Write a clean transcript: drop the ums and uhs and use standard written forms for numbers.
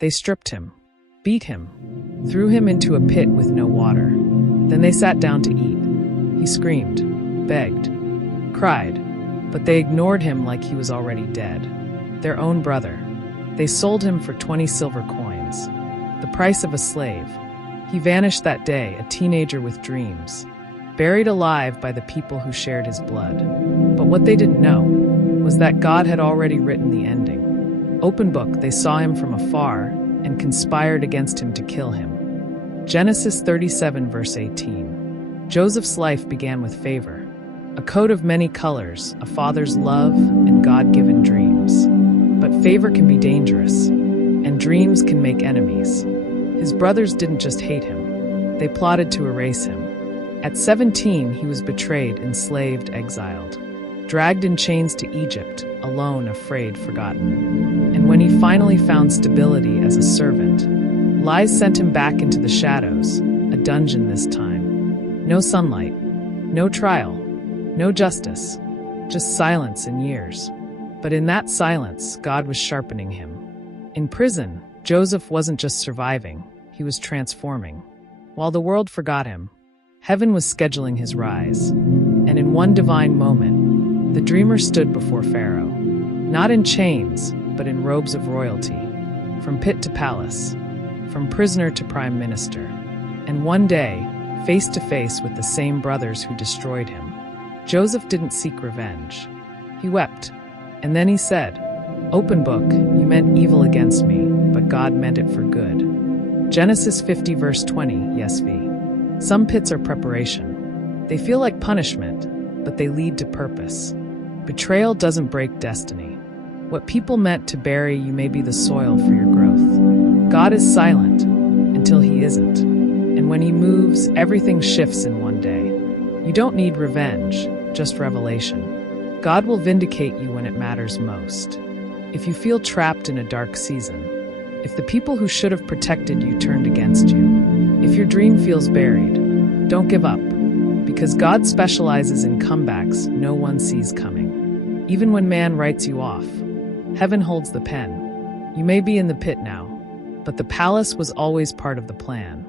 They stripped him, beat him, threw him into a pit with no water. Then they sat down to eat. He screamed, begged, cried, but they ignored him like he was already dead. Their own brother. They sold him for 20 silver coins, the price of a slave. He vanished that day, a teenager with dreams, buried alive by the people who shared his blood. But what they didn't know was that God had already written the ending. Open book, they saw him from afar and conspired against him to kill him. Genesis 37 verse 18. Joseph's life began with favor, a coat of many colors, a father's love, and God-given dreams. But favor can be dangerous, and dreams can make enemies. His brothers didn't just hate him, they plotted to erase him. At 17, he was betrayed, enslaved, exiled, dragged in chains to Egypt, alone, afraid, forgotten. And when he finally found stability as a servant, lies sent him back into the shadows, a dungeon this time. No sunlight, no trial, no justice, just silence and years. But in that silence, God was sharpening him. In prison, Joseph wasn't just surviving, he was transforming. While the world forgot him, heaven was scheduling his rise. And in one divine moment, the dreamer stood before Pharaoh, not in chains, but in robes of royalty, from pit to palace, from prisoner to prime minister. And one day, face to face with the same brothers who destroyed him, Joseph didn't seek revenge. He wept, and then he said, "Open book, you meant evil against me, but God meant it for good." Genesis 50 verse 20, ESV. Some pits are preparation. They feel like punishment, but they lead to purpose. Betrayal doesn't break destiny. What people meant to bury you may be the soil for your growth. God is silent until he isn't. And when he moves, everything shifts in one day. You don't need revenge, just revelation. God will vindicate you when it matters most. If you feel trapped in a dark season, if the people who should have protected you turned against you, if your dream feels buried, don't give up, because God specializes in comebacks no one sees coming. Even when man writes you off, heaven holds the pen. You may be in the pit now, but the palace was always part of the plan.